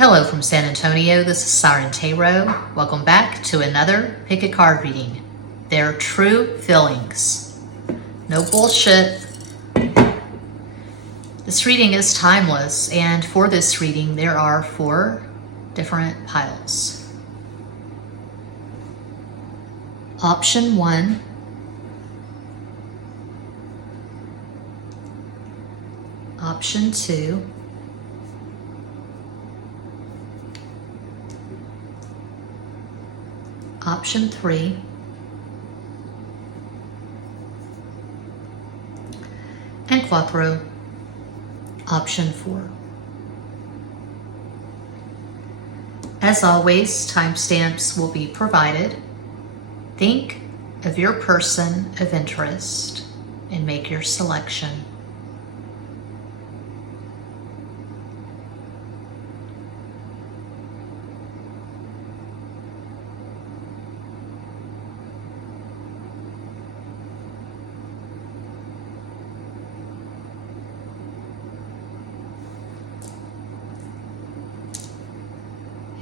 Hello from San Antonio, this is SIREN Tarot. Welcome back to another pick a card reading. Their true feelings. No bullshit. This reading is timeless, and for this reading there are 4 different piles. Option 1. Option 2. Option 3. And Quattro. Option 4. As always, timestamps will be provided. Think of your person of interest and make your selection.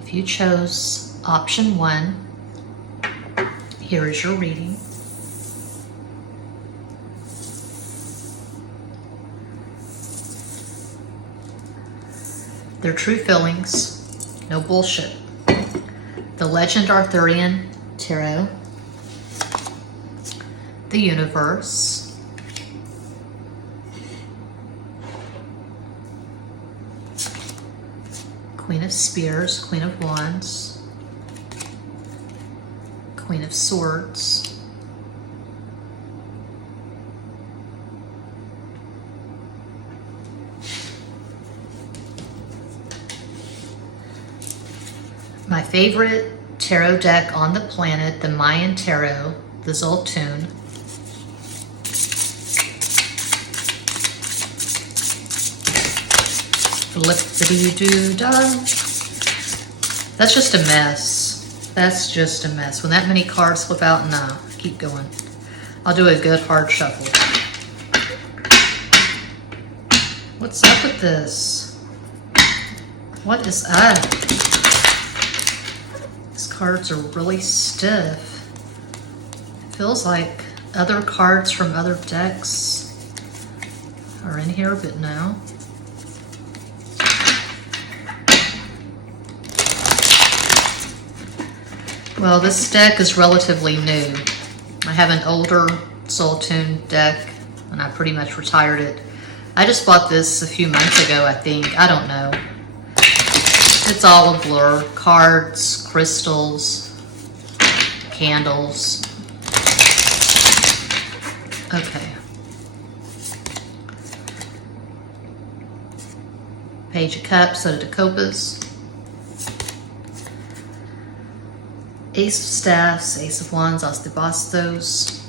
If you chose option 1, here is your reading. Their true feelings, no bullshit. The Legend Arthurian Tarot, the Universe, Queen of Spears, Queen of Wands, Queen of Swords, my favorite tarot deck on the planet, the Mayan Tarot, the Zoltun. Flip-a-dee-doo-dah. That's just a mess. That's just a mess. When that many cards flip out, no, keep going. I'll do a good hard shuffle. What's up with this? What is up? These cards are really stiff. It feels like other cards from other decks are in here, but no. Well, this deck is relatively new. I have an older Zoltun deck, and I pretty much retired it. I just bought this a few months ago, I think. I don't know. It's all a blur. Cards, crystals, candles. Okay. Page of Cups, Soda de Copas. Ace of Staffs, Ace of Wands, As de Bastos.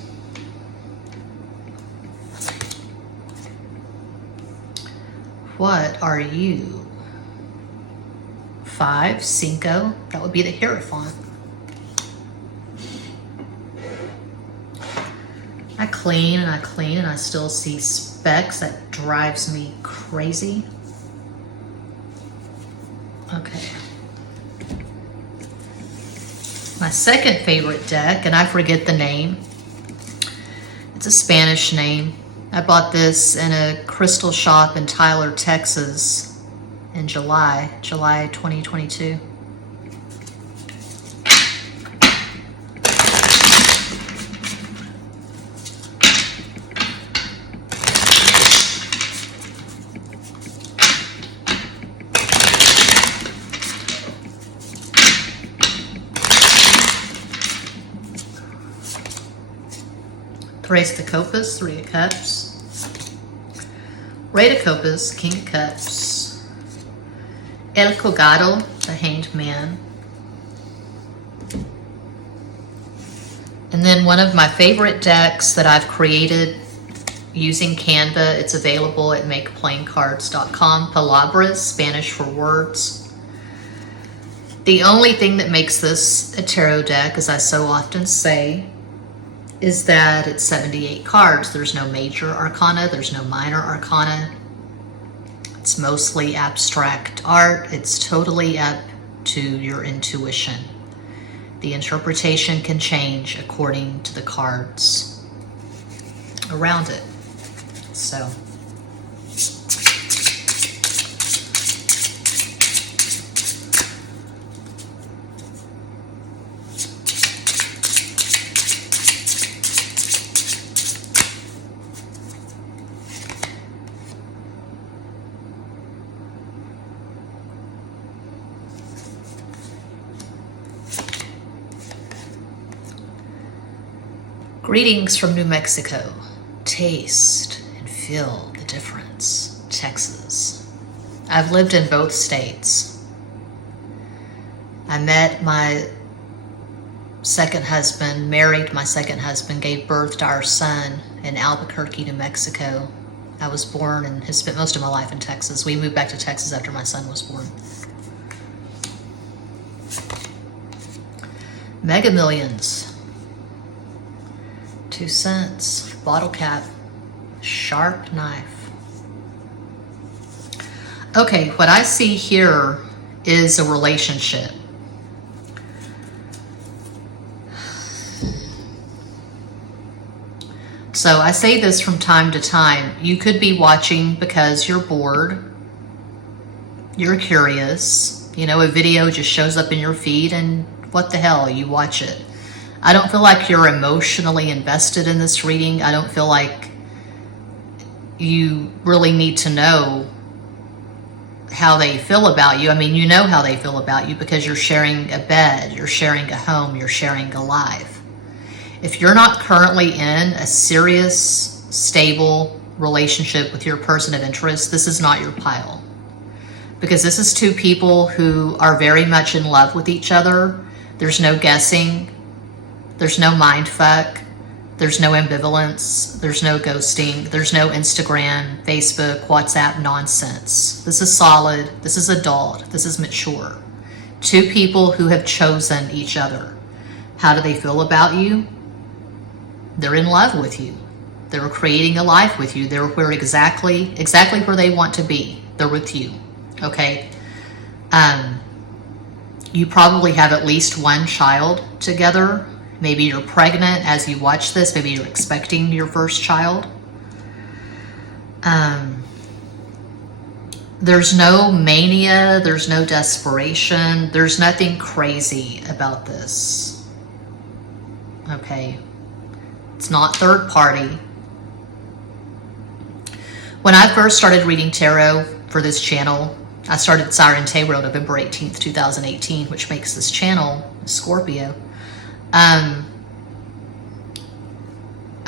What are you? 5, Cinco, that would be the Hierophant. I clean and I clean and I still see specks. That drives me crazy. Okay. My second favorite deck, and I forget the name. It's a Spanish name. I bought this in a crystal shop in Tyler, Texas in July 2022. Tres de Copas, 3 of Cups. Rey de Copas, King of Cups. El Colgado, the Hanged Man. And then one of my favorite decks that I've created using Canva. It's available at makeplaincards.com. Palabras, Spanish for words. The only thing that makes this a tarot deck, as I so often say, is that it's 78 cards. There's no major arcana, there's no minor arcana. It's mostly abstract art. It's totally up to your intuition. The interpretation can change according to the cards around it. So, greetings from New Mexico. Taste and feel the difference. Texas. I've lived in both states. I met my second husband, married my second husband, gave birth to our son in Albuquerque, New Mexico. I was born and have spent most of my life in Texas. We moved back to Texas after my son was born. Mega Millions. 2 cents, bottle cap, sharp knife. Okay, what I see here is a relationship. So I say this from time to time. You could be watching because you're bored, you're curious, you know, a video just shows up in your feed and what the hell, you watch it. I don't feel like you're emotionally invested in this reading. I don't feel like you really need to know how they feel about you. I mean, you know how they feel about you because you're sharing a bed, you're sharing a home, you're sharing a life. If you're not currently in a serious, stable relationship with your person of interest, this is not your pile. Because this is 2 people who are very much in love with each other. There's no guessing. There's no mind fuck. There's no ambivalence. There's no ghosting. There's no Instagram, Facebook, WhatsApp nonsense. This is solid. This is adult. This is mature. 2 people who have chosen each other. How do they feel about you? They're in love with you. They're creating a life with you. They're where exactly where they want to be. They're with you. Okay? You probably have at least 1 child together. Maybe you're pregnant as you watch this. Maybe you're expecting your first child. There's no mania. There's no desperation. There's nothing crazy about this. Okay? It's not third party. When I first started reading tarot for this channel, I started SIREN Tarot November 18th, 2018, which makes this channel Scorpio.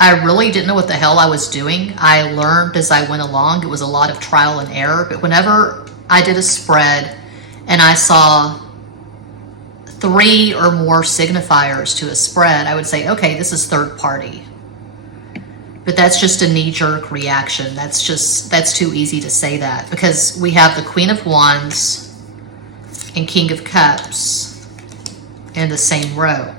I really didn't know what the hell I was doing. I learned as I went along. It was a lot of trial and error. But whenever I did a spread and I saw 3 or more signifiers to a spread, I would say, okay, this is third party. But that's just a knee-jerk reaction. That's too easy to say that because we have the Queen of Wands and King of Cups in the same row.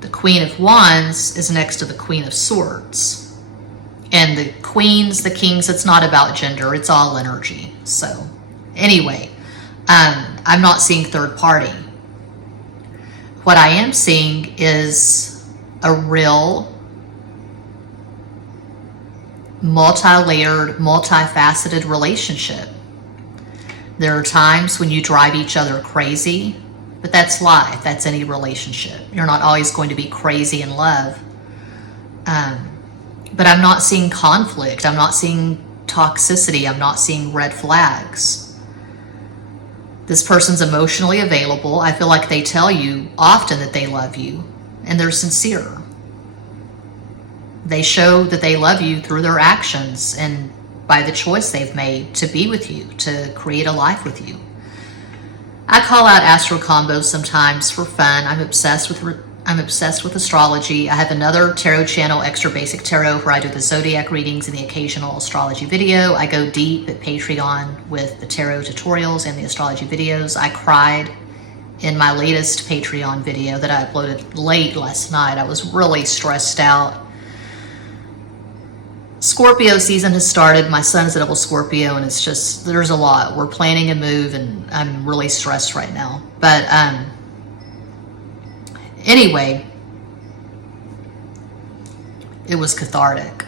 The Queen of Wands is next to the Queen of Swords. And the queens, the kings, it's not about gender. It's all energy. So anyway, I'm not seeing third party. What I am seeing is a real multi-layered, multifaceted relationship. There are times when you drive each other crazy, but that's life. That's any relationship. You're not always going to be crazy in love. But I'm not seeing conflict. I'm not seeing toxicity. I'm not seeing red flags. This person's emotionally available. I feel like they tell you often that they love you, and they're sincere. They show that they love you through their actions and by the choice they've made to be with you, to create a life with you. I call out astro combos sometimes for fun. I'm obsessed with astrology. I have another tarot channel, Extra Basic Tarot, where I do the zodiac readings and the occasional astrology video. I go deep at Patreon with the tarot tutorials and the astrology videos. I cried in my latest Patreon video that I uploaded late last night. I was really stressed out. Scorpio season has started. My son is a double Scorpio, and it's just, there's a lot. We're planning a move, and I'm really stressed right now. But anyway, it was cathartic.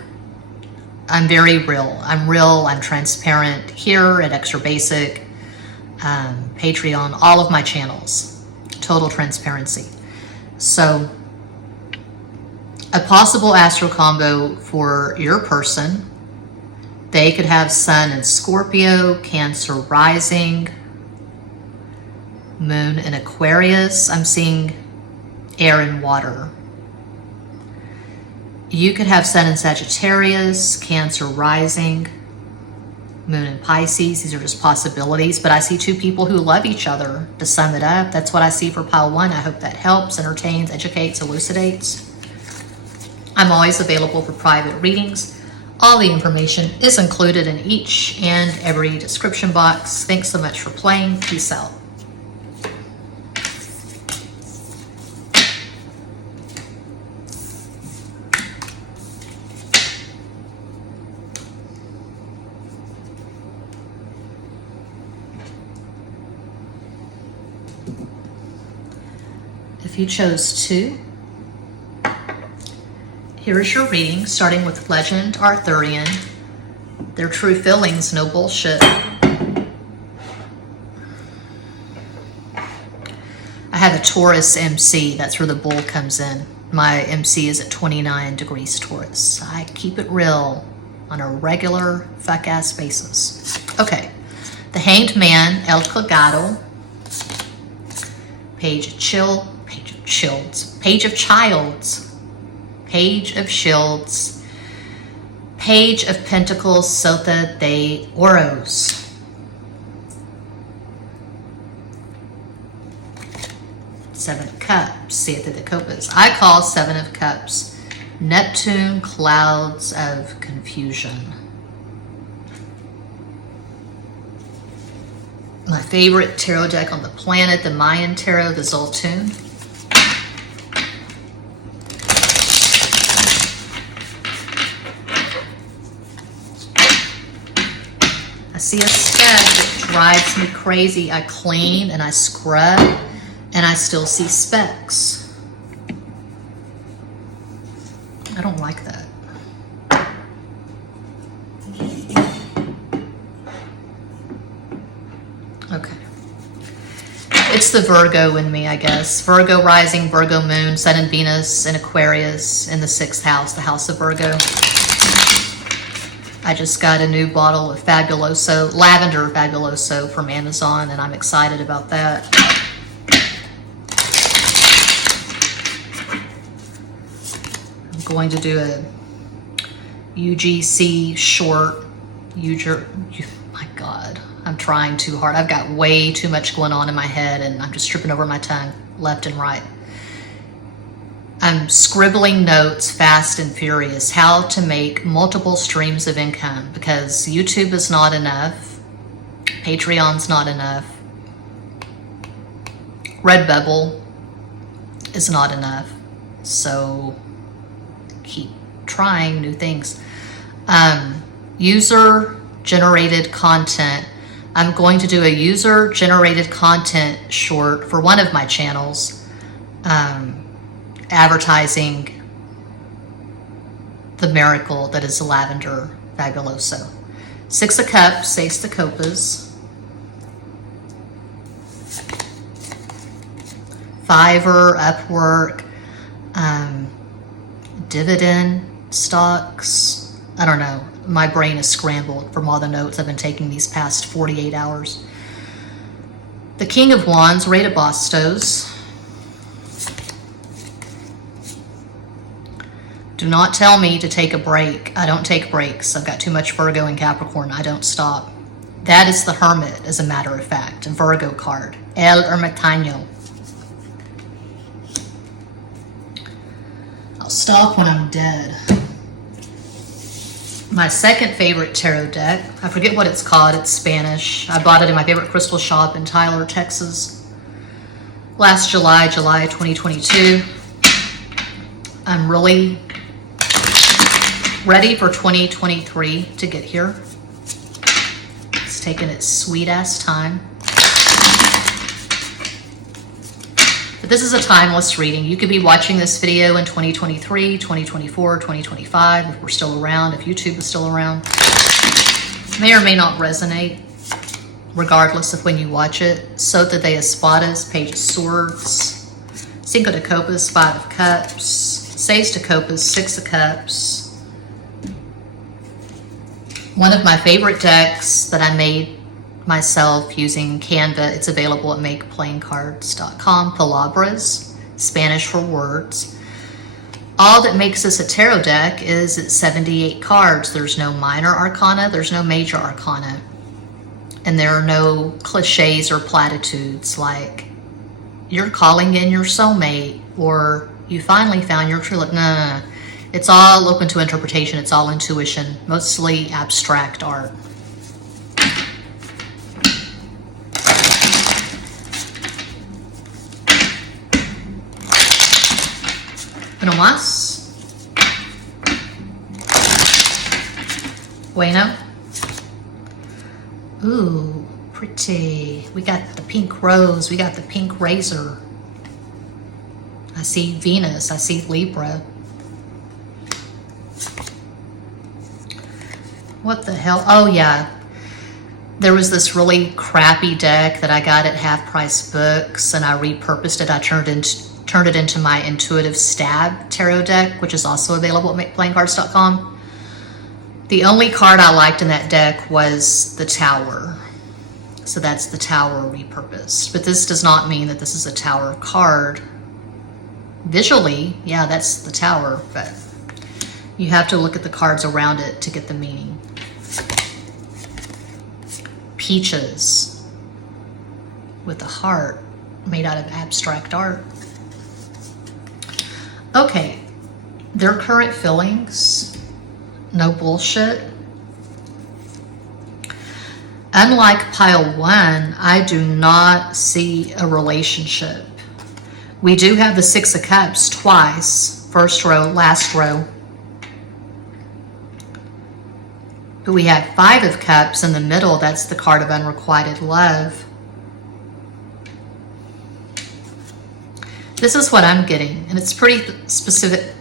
I'm very real. I'm real. I'm transparent here at Extra Basic, Patreon, all of my channels. Total transparency. So, a possible astro combo for your person. They could have Sun in Scorpio, Cancer rising, Moon in Aquarius. I'm seeing air and water. You could have Sun in Sagittarius, Cancer rising, Moon in Pisces. These are just possibilities, but I see two people who love each other. To sum it up, that's what I see for pile one. I hope that helps, entertains, educates, elucidates. I'm always available for private readings. All the information is included in each and every description box. Thanks so much for playing. Peace out. If you chose to, here is your reading, starting with Legend Arthurian. Their true feelings, no bullshit. I have a Taurus MC. That's where the bull comes in. My MC is at 29 degrees Taurus. I keep it real on a regular fuck-ass basis. Okay. The Hanged Man, El Colgado. Page of Childs. Page of Childs. Page of Shields, Page of Pentacles, Sota de Oros. Seven of Cups, Siete de Copas. I call Seven of Cups Neptune, Clouds of Confusion. My favorite tarot deck on the planet, the Mayan Tarot, the Zoltun. I see a speck that drives me crazy. I clean and I scrub and I still see specks. I don't like that. Okay. It's the Virgo in me, I guess. Virgo rising, Virgo moon, Sun and Venus in Aquarius in the 6th house, the house of Virgo. I just got a new bottle of Fabuloso, Lavender Fabuloso from Amazon, and I'm excited about that. I'm going to do a UGC short. My God, I'm trying too hard. I've got way too much going on in my head, and I'm just tripping over my tongue left and right. I'm scribbling notes fast and furious, how to make multiple streams of income, because YouTube is not enough, Patreon's not enough, Redbubble is not enough, so keep trying new things. User-generated content. I'm going to do a user-generated content short for one of my channels, advertising the miracle that is Lavender Fabuloso. 6 of Cups, Ace de Copas. Fiverr, Upwork, dividend stocks. I don't know. My brain is scrambled from all the notes I've been taking these past 48 hours. The King of Wands, Rey de Bastos. Do not tell me to take a break. I don't take breaks. I've got too much Virgo and Capricorn. I don't stop. That is the Hermit, as a matter of fact. A Virgo card. El Ermitaño. I'll stop when I'm dead. My second favorite tarot deck. I forget what it's called. It's Spanish. I bought it in my favorite crystal shop in Tyler, Texas. Last July 2022. I'm really ready for 2023 to get here. It's taken its sweet ass time. But this is a timeless reading. You could be watching this video in 2023, 2024, 2025, if we're still around, if YouTube is still around. May or may not resonate, regardless of when you watch it. Sota de Espadas, Page of Swords. Cinco de Copas, Five of Cups. Seis de Copas, Six of Cups. One of my favorite decks that I made myself using Canva, it's available at makeplayingcards.com, Palabras, Spanish for words. All that makes this a tarot deck is it's 78 cards. There's no minor arcana, there's no major arcana. And there are no cliches or platitudes like, you're calling in your soulmate, or you finally found your true love. No. It's all open to interpretation. It's all intuition, mostly abstract art. Uno más. Bueno. Ooh, pretty. We got the pink rose. We got the pink razor. I see Venus. I see Libra. What the hell? Oh, yeah. There was this really crappy deck that I got at Half Price Books, and I repurposed it. I turned it into my Intuitive Stab tarot deck, which is also available at makeplayingcards.com. The only card I liked in that deck was the Tower. So that's the Tower repurposed. But this does not mean that this is a Tower card. Visually, yeah, that's the Tower, but you have to look at the cards around it to get the meaning. Peaches with a heart made out of abstract art. Okay, their current feelings, no bullshit. Unlike pile one, I do not see a relationship. We do have the Six of Cups twice, first row, last row. But we have Five of Cups in the middle. That's the card of unrequited love. This is what I'm getting, and it's pretty specific.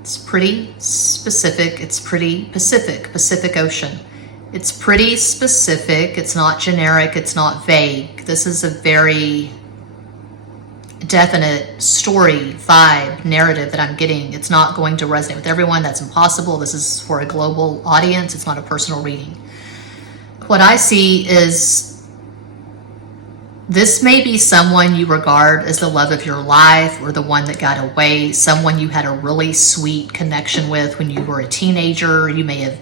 It's pretty specific. It's pretty Pacific, Pacific Ocean. It's pretty specific. It's not generic. It's not vague. This is a very definite story, vibe, narrative that I'm getting. It's not going to resonate with everyone. That's impossible. This is for a global audience. It's not a personal reading. What I see is this may be someone you regard as the love of your life or the one that got away, someone you had a really sweet connection with when you were a teenager. You may have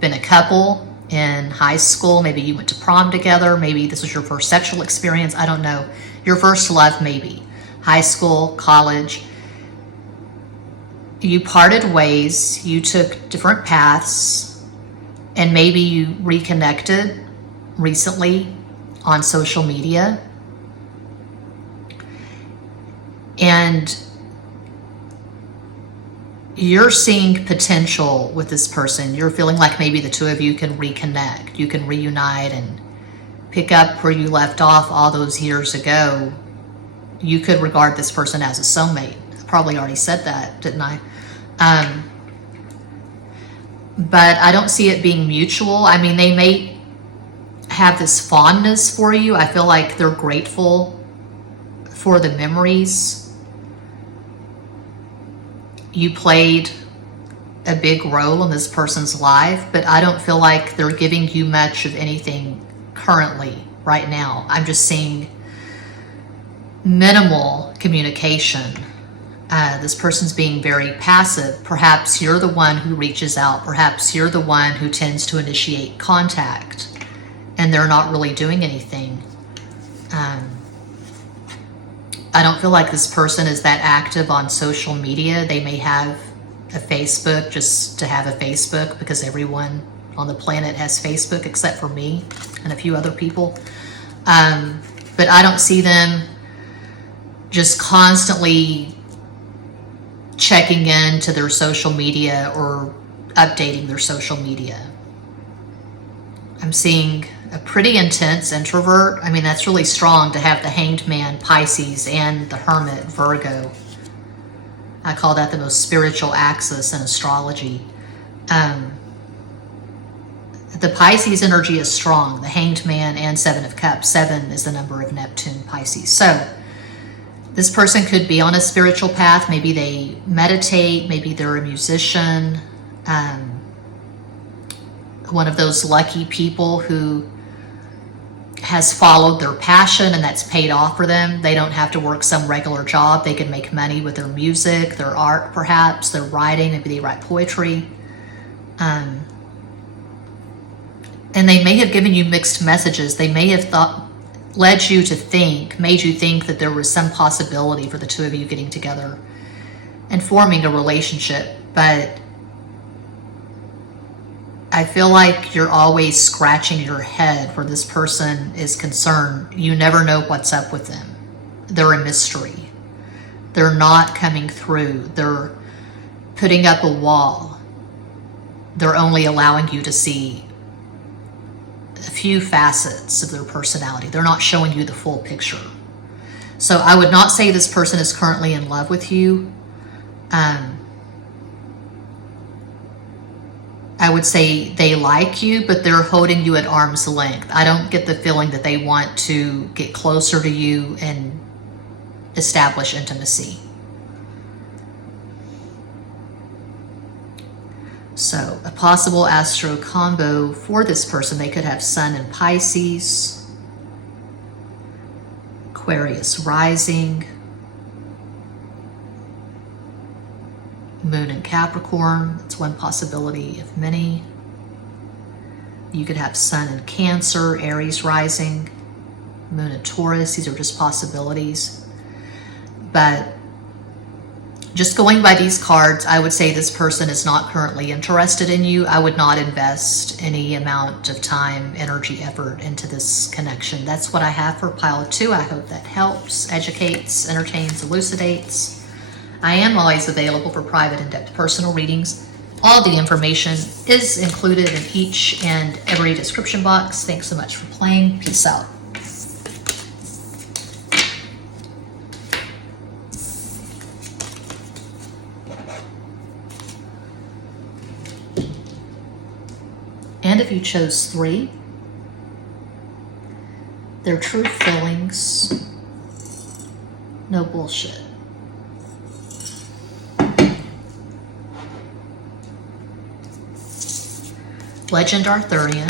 been a couple in high school. Maybe you went to prom together. Maybe this was your first sexual experience. I don't know. Your first love, maybe. High school, college. You parted ways. You took different paths. And maybe you reconnected recently on social media. And you're seeing potential with this person. You're feeling like maybe the two of you can reconnect. You can reunite and pick up where you left off all those years ago. You could regard this person as a soulmate. I probably already said that, didn't I? But I don't see it being mutual. I mean, they may have this fondness for you. I feel like they're grateful for the memories. You played a big role in this person's life, but I don't feel like they're giving you much of anything currently, right now. I'm just seeing minimal communication. This person's being very passive. Perhaps you're the one who reaches out. Perhaps you're the one who tends to initiate contact, and they're not really doing anything. I don't feel like this person is that active on social media. They may have a Facebook just to have a Facebook because everyone on the planet has Facebook except for me and a few other people. But I don't see them just constantly checking into their social media or updating their social media. I'm seeing a pretty intense introvert. I mean, that's really strong to have the Hanged Man, Pisces, and the Hermit, Virgo. I call that the most spiritual axis in astrology. The Pisces energy is strong, the Hanged Man and Seven of Cups. 7 is the number of Neptune, Pisces. So this person could be on a spiritual path. Maybe they meditate, maybe they're a musician, one of those lucky people who has followed their passion and that's paid off for them. They don't have to work some regular job. They can make money with their music, their art, perhaps, their writing. Maybe they write poetry. And they may have given you mixed messages. They may have made you think that there was some possibility for the two of you getting together and forming a relationship. But I feel like you're always scratching your head where this person is concerned. You never know what's up with them. They're a mystery. They're not coming through. They're putting up a wall. They're only allowing you to see a few facets of their personality. They're not showing you the full picture. So I would not say this person is currently in love with you. I would say they like you, but they're holding you at arm's length. I don't get the feeling that they want to get closer to you and establish intimacy. So a possible astro combo for this person, they could have Sun in Pisces, Aquarius rising, Moon in Capricorn. That's one possibility of many. You could have Sun in Cancer, Aries rising, Moon in Taurus. These are just possibilities. But just going by these cards, I would say this person is not currently interested in you. I would not invest any amount of time, energy, effort into this connection. That's what I have for pile 2. I hope that helps, educates, entertains, elucidates. I am always available for private in-depth personal readings. All the information is included in each and every description box. Thanks so much for playing. Peace out. And if you chose 3, their true feelings, no bullshit. Legend Arthurian,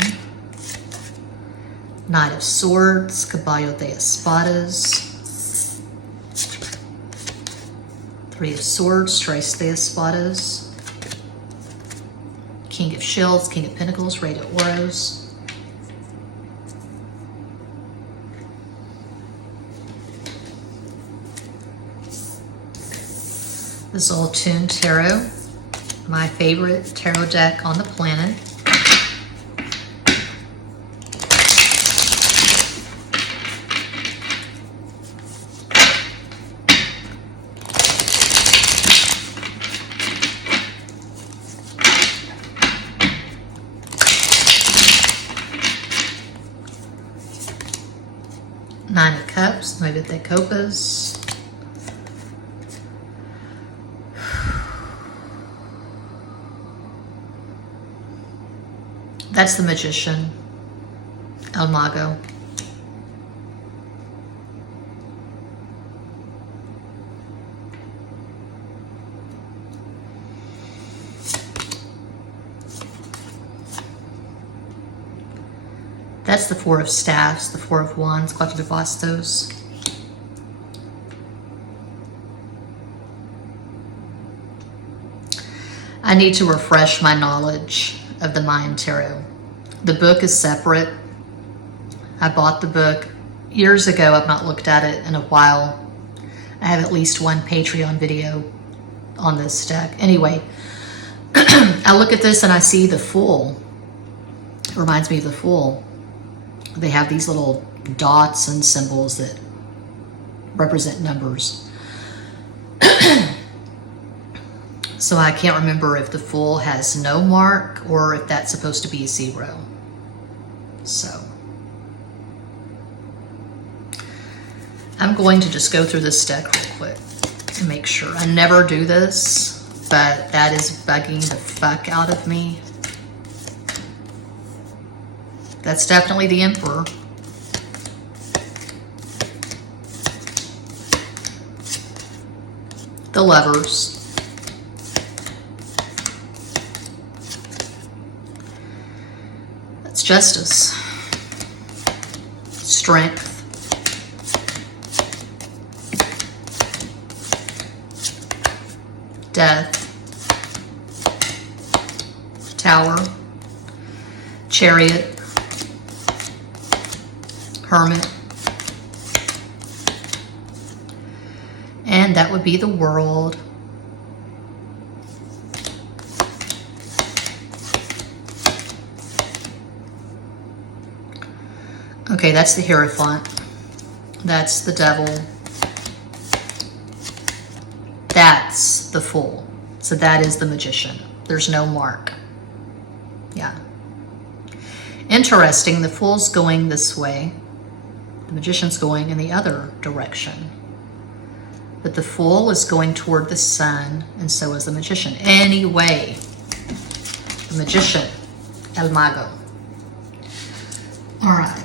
Knight of Swords, Caballo de Espadas, 3 of Swords, Tres de Espadas, King of Shields, King of Pentacles, Rey de Oros, the Zoltun Tarot, my favorite tarot deck on the planet. Nine of Cups, maybe the Copas. That's the Magician, El Mago. That's the 4 of Staffs, the 4 of Wands, Cuatro de Bastos. I need to refresh my knowledge of the Mayan Tarot. The book is separate. I bought the book years ago. I've not looked at it in a while. I have at least one Patreon video on this deck. Anyway, I look at this and I see the Fool. It reminds me of the Fool. They have these little dots and symbols that represent numbers. So I can't remember if the Fool has no mark or if that's supposed to be 0. So I'm going to just go through this deck real quick to make sure. I never do this, but that is bugging the fuck out of me. That's definitely the Emperor. The Lovers. That's Justice. Strength. Death. Tower. Chariot. Hermit. And that would be the World. Okay, that's the Hierophant. That's the Devil. That's the Fool. So that is the Magician. There's no mark. Yeah. Interesting, the Fool's going this way. The Magician's going in the other direction. But the Fool is going toward the Sun, and so is the Magician. Anyway, the Magician, El Mago. All right.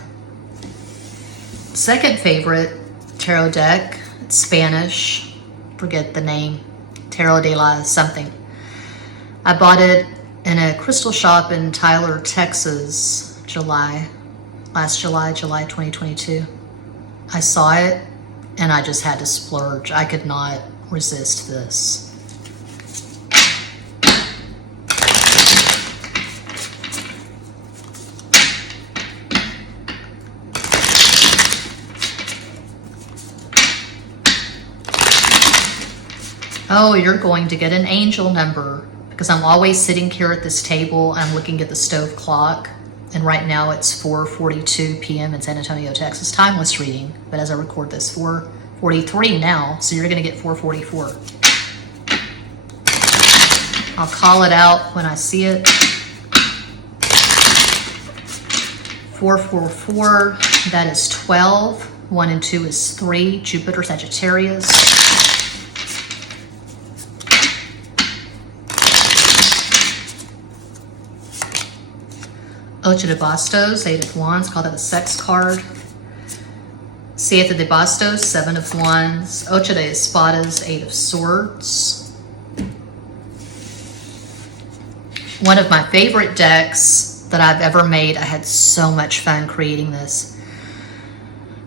Second favorite tarot deck, it's Spanish. Forget the name. Tarot de la something. I bought it in a crystal shop in Tyler, Texas, last July 2022. I saw it and I just had to splurge. I could not resist this. Oh, you're going to get an angel number because I'm always sitting here at this table. I'm looking at the stove clock, and right now it's 4:42 p.m. in San Antonio, Texas. Timeless reading, but as I record this, 4:43 now, so you're going to get 4:44. I'll call it out when I see it. 444, that is 12. 1 and 2 is 3. Jupiter, Sagittarius. Ocho de Bastos, 8 of Wands, call that a sex card. Siete de Bastos, 7 of Wands. Ocho de Espadas, 8 of Swords. One of my favorite decks that I've ever made. I had so much fun creating this.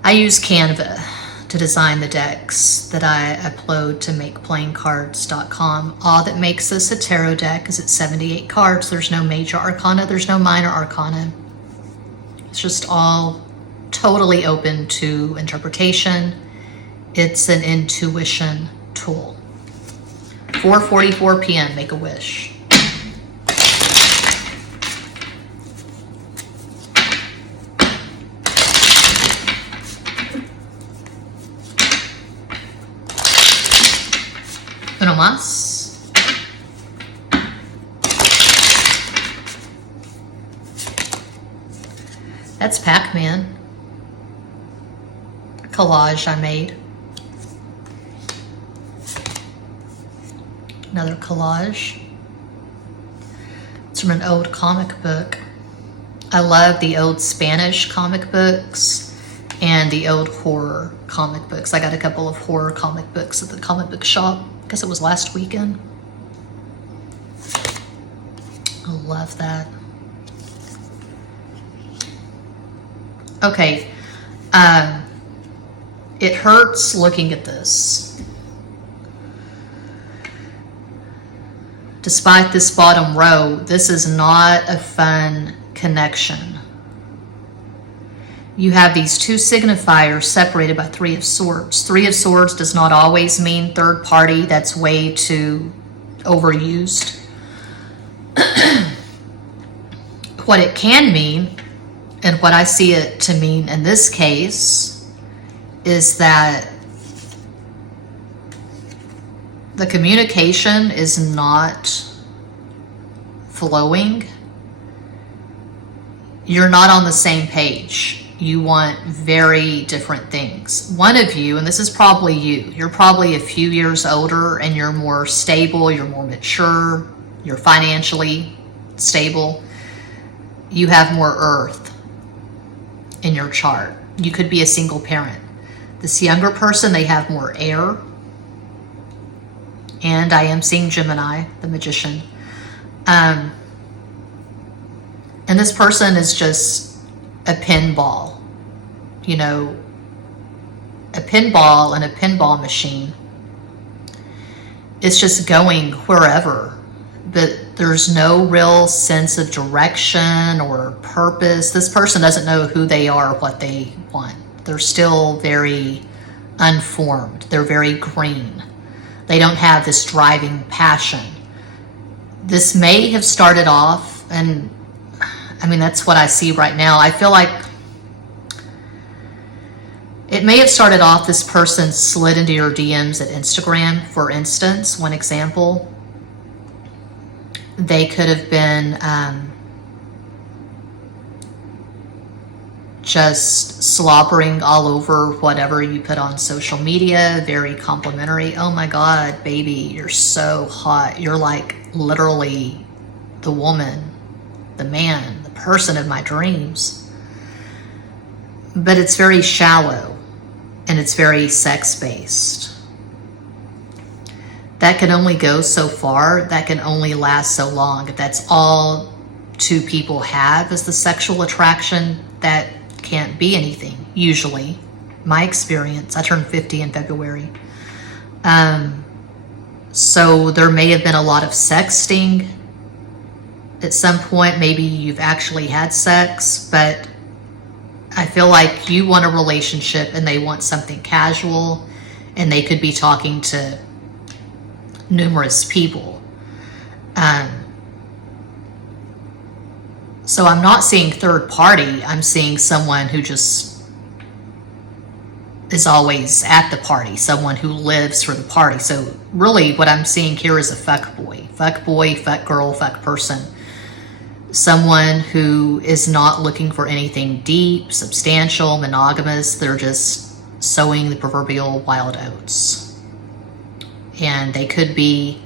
I use Canva to design the decks that I upload to makeplayingcards.com. All that makes this a tarot deck is it's 78 cards. There's no major arcana, there's no minor arcana. It's just all totally open to interpretation. It's an intuition tool. 4:44 p.m., make a wish. Uno más. That's Pac-Man. Collage I made. Another collage. It's from an old comic book. I love the old Spanish comic books and the old horror comic books. I got a couple of horror comic books at the comic book shop. I guess it was last weekend. I love that. Okay. It hurts looking at this. Despite this bottom row, this is not a fun connection. You have these two signifiers separated by 3 of Swords. 3 of Swords does not always mean third party. That's way too overused. What it can mean, and what I see it to mean in this case, is that The communication is not flowing. You're not on the same page. You want very different things. One of you, and this is probably you, you're probably a few years older and you're more stable, you're more mature, you're financially stable. You have more earth in your chart. You could be a single parent. This younger person, they have more air. And I am seeing Gemini, the magician. And this person is just a pinball, you know, a pinball and a pinball machine. It's just going wherever, but there's no real sense of direction or purpose. This person doesn't know who they are, what they want. They're still very unformed. They're very green. They don't have this driving passion. This may have started off, and I mean, that's what I see right now. I feel like it may have started off, this person slid into your DMs at Instagram, for instance, one example. They could have been just slobbering all over whatever you put on social media, very complimentary. Oh my God, baby, you're so hot. You're like literally the woman, the man, the person of my dreams. But it's very shallow and it's very sex-based. That can only go so far. That can only last so long. If that's all two people have is the sexual attraction, that can't be anything, usually. My experience, I turned 50 in February. So there may have been a lot of sexting at some point. Maybe you've actually had sex, but I feel like you want a relationship and they want something casual, and they could be talking to numerous people. So I'm not seeing third party. I'm seeing someone who just is always at the party, someone who lives for the party. So really what I'm seeing here is a fuck boy, fuck girl, fuck person. Someone who is not looking for anything deep, substantial, monogamous. They're just sowing the proverbial wild oats. And they could be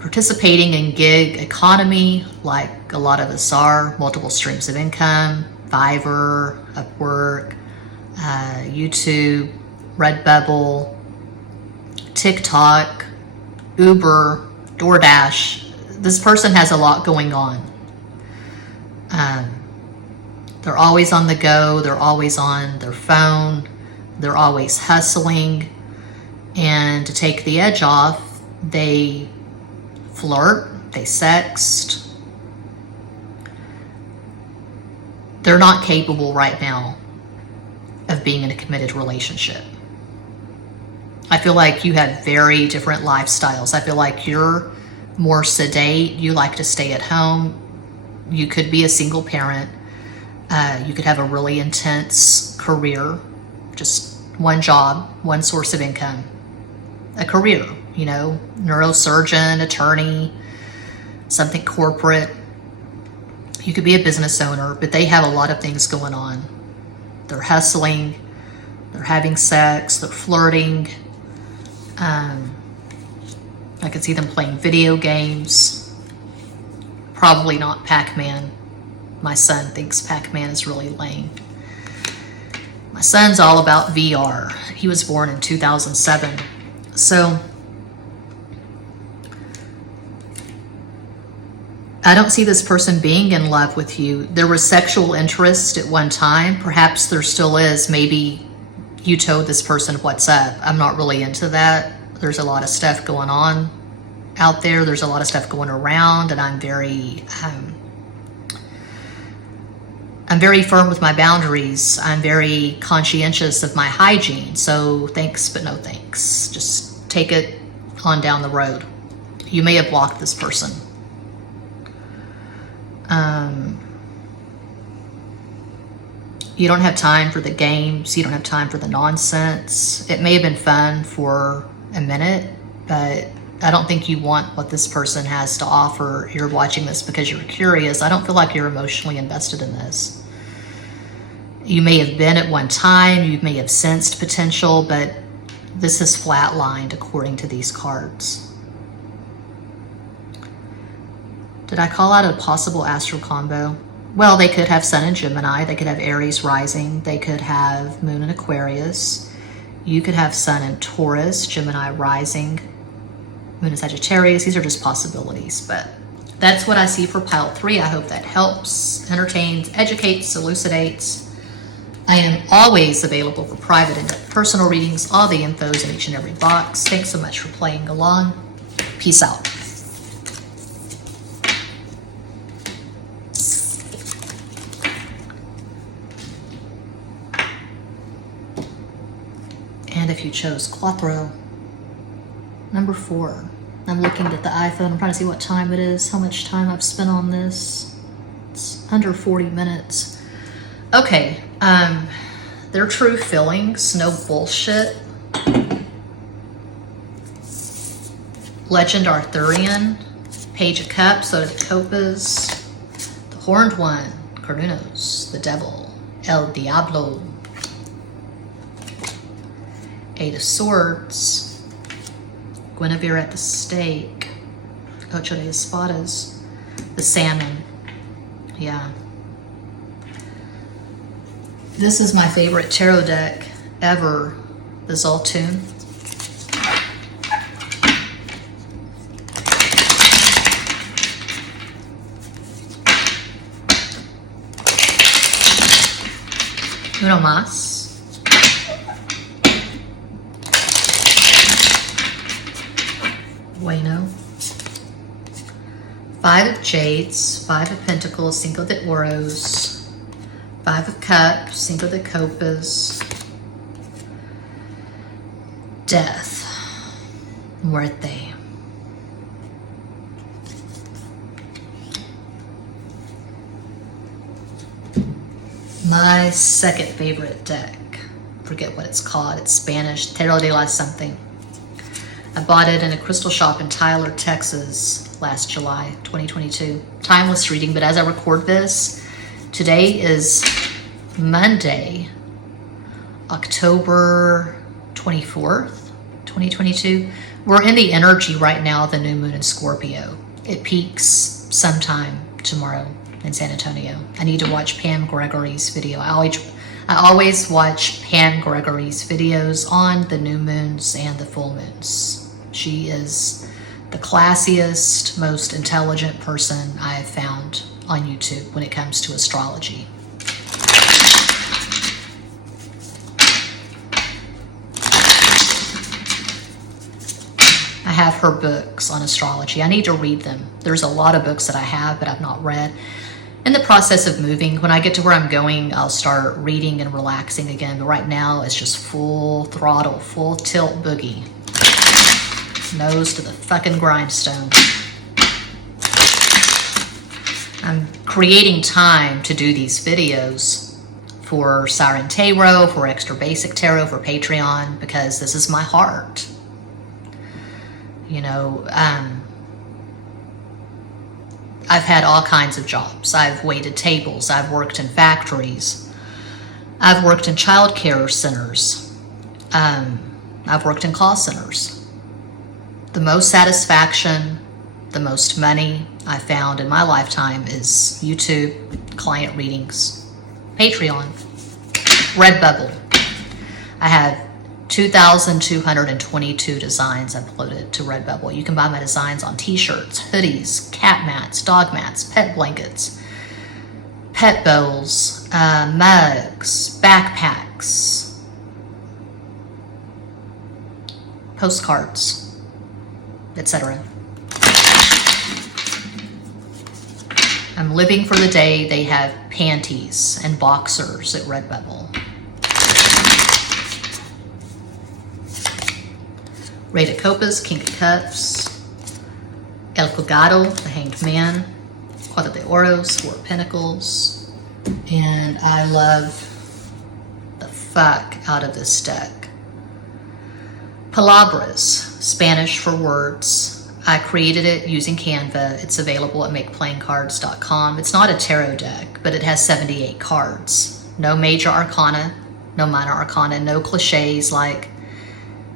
participating in gig economy, like a lot of us are, multiple streams of income, Fiverr, Upwork, YouTube, Redbubble, TikTok, Uber, DoorDash. This person has a lot going on. They're always on the go. They're always on their phone. They're always hustling. And to take the edge off, they flirt, they sext. They're not capable right now of being in a committed relationship. I feel like you have very different lifestyles. I feel like you're more sedate. You like to stay at home. You could be a single parent. You could have a really intense career, just one job, one source of income, a career, you know, neurosurgeon, attorney, something corporate. You could be a business owner, but they have a lot of things going on. They're hustling, they're having sex, they're flirting. I could see them playing video games. Probably not Pac-Man. My son thinks Pac-Man is really lame. My son's all about VR. He was born in 2007. So I don't see this person being in love with you. There was sexual interest at one time. Perhaps there still is. Maybe you told this person what's up. I'm not really into that. There's a lot of stuff going on out there. There's a lot of stuff going around, and I'm very firm with my boundaries. I'm very conscientious of my hygiene. So thanks, but no thanks. Just take it on down the road. You may have blocked this person. You don't have time for the games. You don't have time for the nonsense. It may have been fun for a minute, but I don't think you want what this person has to offer. You're watching this because you're curious. I don't feel like you're emotionally invested in this. You may have been at one time, you may have sensed potential, but this is flatlined according to these cards. Did I call out a possible astral combo? Well, they could have Sun in Gemini, they could have Aries rising, they could have Moon in Aquarius. You could have Sun in Taurus, Gemini rising, Moon in Sagittarius. These are just possibilities, but that's what I see for pile 3. I hope that helps, entertains, educates, elucidates. I am always available for private and personal readings. All the info's in each and every box. Thanks so much for playing along. Peace out. And if you chose Cuatro, number 4. I'm looking at the iPhone. I'm trying to see what time it is, how much time I've spent on this. It's under 40 minutes. Okay, their true feelings, no bullshit. Legend Arthurian, Page of Cups, so the Copas, the Horned One, Carnunos, the Devil, El Diablo, 8 of Swords, Guinevere at the Stake, Ocho de Espadas, the Salmon. Yeah. This is my favorite tarot deck ever, the Zoltun. Uno más. Bueno. 5 of Jades, 5 of Pentacles, Cinco de Oros, 5 of Cups, Cinco de Copas, Death, Muerte. My second favorite deck, forget what it's called, it's Spanish, Tarot de la something. I bought it in a crystal shop in Tyler, Texas last July 2022. Timeless reading, but as I record this, today is Monday, October 24th, 2022. We're in the energy right now of the new moon in Scorpio. It peaks sometime tomorrow in San Antonio. I need to watch Pam Gregory's video. I always watch Pam Gregory's videos on the new moons and the full moons. She is the classiest, most intelligent person I have found on YouTube when it comes to astrology. I have her books on astrology. I need to read them. There's a lot of books that I have, but I've not read. In the process of moving, when I get to where I'm going, I'll start reading and relaxing again. But right now, it's just full throttle, full tilt boogie. Nose to the fucking grindstone. I'm creating time to do these videos for SIREN Tarot, for Extra Basic Tarot, for Patreon, because this is my heart. You know, I've had all kinds of jobs. I've waited tables. I've worked in factories. I've worked in child care centers. I've worked in call centers. The most satisfaction, the most money I found in my lifetime is YouTube, client readings, Patreon, Redbubble. I have 2,222 designs uploaded to Redbubble. You can buy my designs on t-shirts, hoodies, cat mats, dog mats, pet blankets, pet bowls, mugs, backpacks, postcards, etc. I'm living for the day they have panties and boxers at Redbubble. Rey de Copas, King of Cups, El Colgado, the Hanged Man, Cuatro de Oros, 4 Pentacles, and I love the fuck out of this deck. Palabras, Spanish for words. I created it using Canva. It's available at makeplayingcards.com. It's not a tarot deck, but it has 78 cards. No major arcana, no minor arcana, no cliches like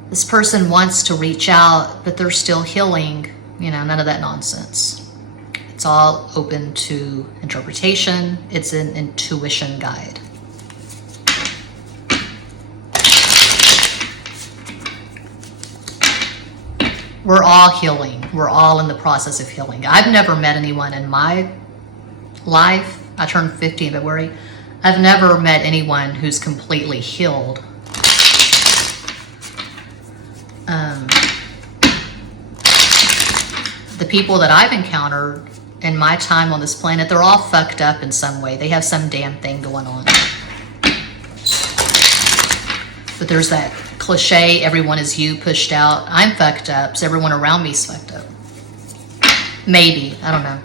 this person wants to reach out, but they're still healing. You know, none of that nonsense. It's all open to interpretation. It's an intuition guide. We're all healing. We're all in the process of healing. I've never met anyone in my life. I turned 50 in February. I've never met anyone who's completely healed. The people that I've encountered in my time on this planet, they're all fucked up in some way. They have some damn thing going on. But there's that cliche, everyone is you pushed out. I'm fucked up, so everyone around me's fucked up. Maybe, I don't know.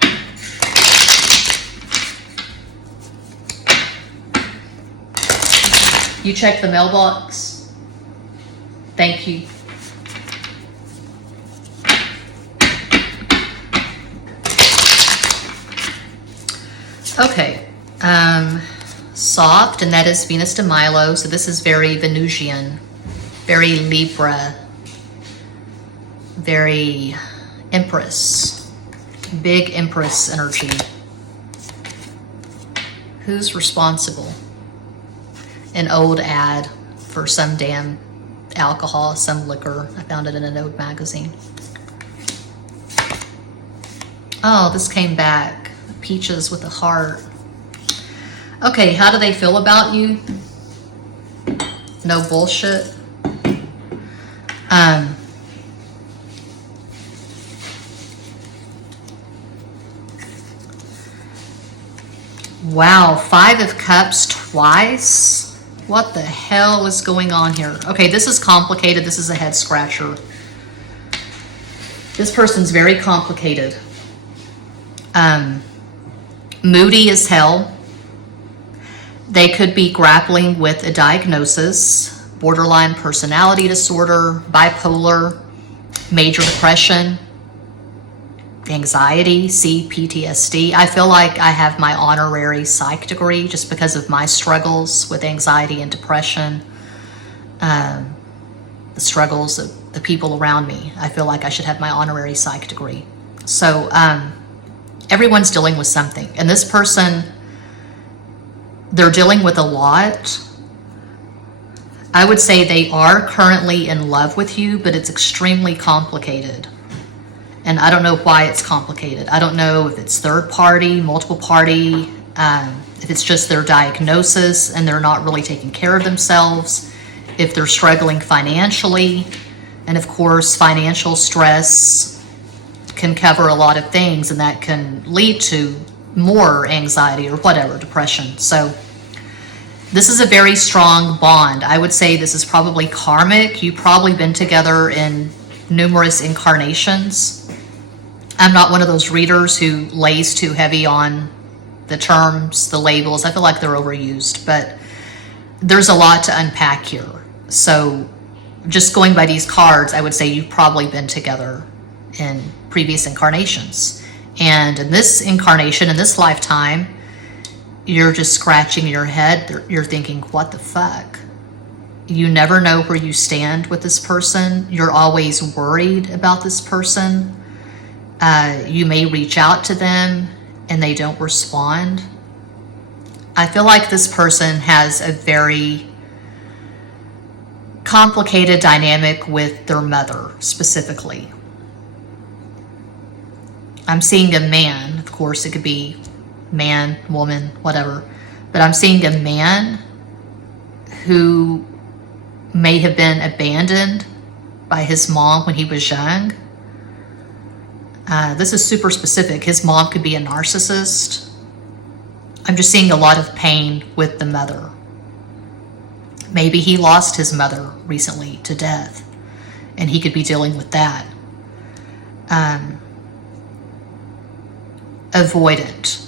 You check the mailbox. Thank you. Okay, soft, and that is Venus de Milo. So this is very Venusian, very Libra, very Empress, big Empress energy. Who's responsible? An old ad for some damn alcohol, some liquor. I found it in an old magazine. Oh, this came back. Peaches with a heart. Okay, how do they feel about you? No bullshit. Wow, 5 of Cups twice? What the hell is going on here? Okay, this is complicated. This is a head scratcher. This person's very complicated. Moody as hell. They could be grappling with a diagnosis, borderline personality disorder, bipolar, major depression, anxiety, PTSD. I feel like I have my honorary psych degree just because of my struggles with anxiety and depression, the struggles of the people around me. I feel like I should have my honorary psych degree. So, everyone's dealing with something. And this person, they're dealing with a lot. I would say they are currently in love with you, but it's extremely complicated. And I don't know why it's complicated. I don't know if it's third party, multiple party, if it's just their diagnosis and they're not really taking care of themselves, if they're struggling financially. And of course, financial stress can cover a lot of things, and that can lead to more anxiety or whatever, depression. So this is a very strong bond. I would say this is probably karmic. You've probably been together in numerous incarnations. I'm not one of those readers who lays too heavy on the terms, the labels. I feel like they're overused, but there's a lot to unpack here. So just going by these cards, I would say you've probably been together in previous incarnations. And in this incarnation, in this lifetime, you're just scratching your head. You're thinking, what the fuck? You never know where you stand with this person. You're always worried about this person. You may reach out to them and they don't respond. I feel like this person has a very complicated dynamic with their mother specifically. I'm seeing a man, of course it could be man, woman, whatever, but I'm seeing a man who may have been abandoned by his mom when he was young. This is super specific. His mom could be a narcissist. I'm just seeing a lot of pain with the mother. Maybe he lost his mother recently to death, and he could be dealing with that. Avoidant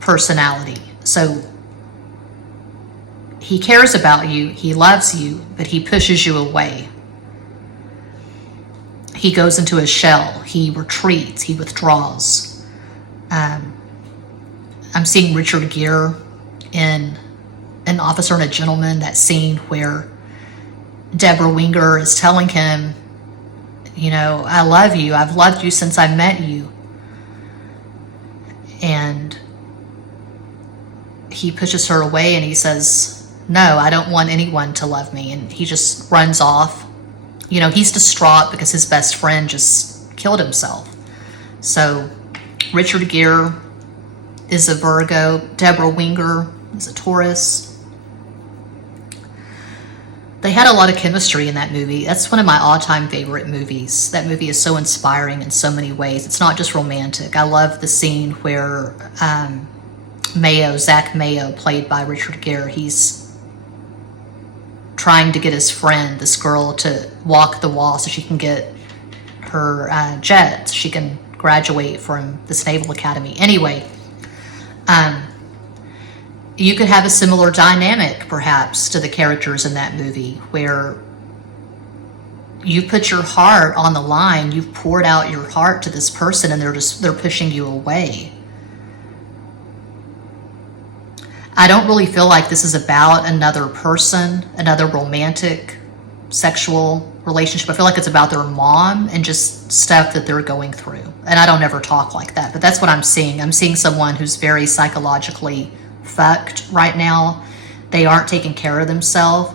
personality. So he cares about you, he loves you, but he pushes you away. He goes into his shell, he retreats, he withdraws. I'm seeing Richard Gere in An Officer and a Gentleman, that scene where Deborah Winger is telling him, you know, I love you, I've loved you since I met you. And he pushes her away and he says, no, I don't want anyone to love me. And he just runs off. You know, he's distraught because his best friend just killed himself. So Richard Gere is a Virgo. Deborah Winger is a Taurus. They had a lot of chemistry in that movie. That's one of my all-time favorite movies. That movie is so inspiring in so many ways. It's not just romantic. I love the scene where Zach Mayo, played by Richard Gere, he's trying to get his friend, this girl, to walk the wall so she can get her jet, so she can graduate from this Naval Academy. Anyway, you could have a similar dynamic, perhaps, to the characters in that movie, where you put your heart on the line, you've poured out your heart to this person, and they're pushing you away. I don't really feel like this is about another person, another romantic, sexual relationship. I feel like it's about their mom and just stuff that they're going through. And I don't ever talk like that, but that's what I'm seeing. I'm seeing someone who's very psychologically fucked right now. They aren't taking care of themselves.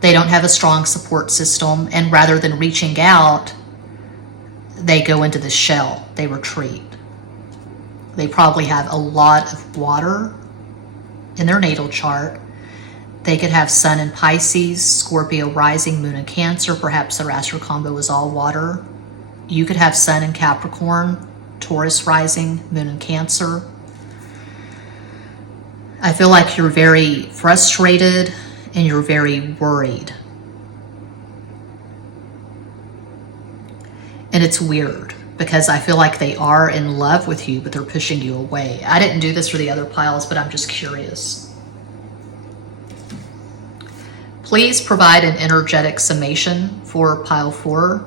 They don't have a strong support system. And rather than reaching out, they go into the shell. They retreat. They probably have a lot of water in their natal chart. They could have Sun in Pisces, Scorpio rising, Moon in Cancer. Perhaps their astro combo is all water. You could have Sun in Capricorn, Taurus rising, Moon in Cancer. I feel like you're very frustrated and you're very worried. And it's weird because I feel like they are in love with you, but they're pushing you away. I didn't do this for the other piles, but I'm just curious. Please provide an energetic summation for pile 4.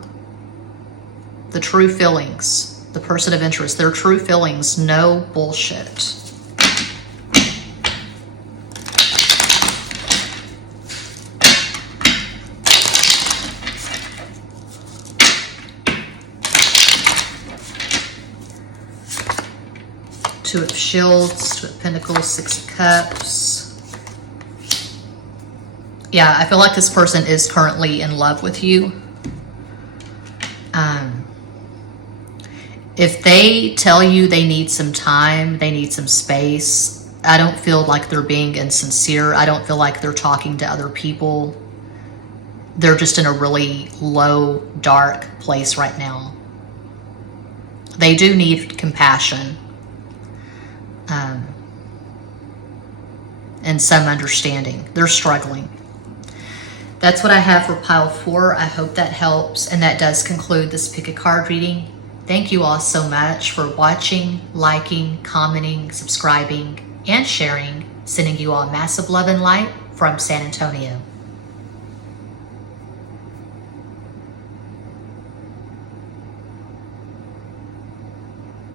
The true feelings, the person of interest, their true feelings, no bullshit. Two of Shields, Two of Pentacles, Six of Cups. Yeah, I feel like this person is currently in love with you. If they tell you they need some time, they need some space, I don't feel like they're being insincere. I don't feel like they're talking to other people. They're just in a really low, dark place right now. They do need compassion. And some understanding. They're struggling. That's what I have for pile 4. I hope that helps, and that does conclude this pick a card reading. Thank you all so much for watching, liking, commenting, subscribing, and sharing. Sending you all massive love and light from San Antonio.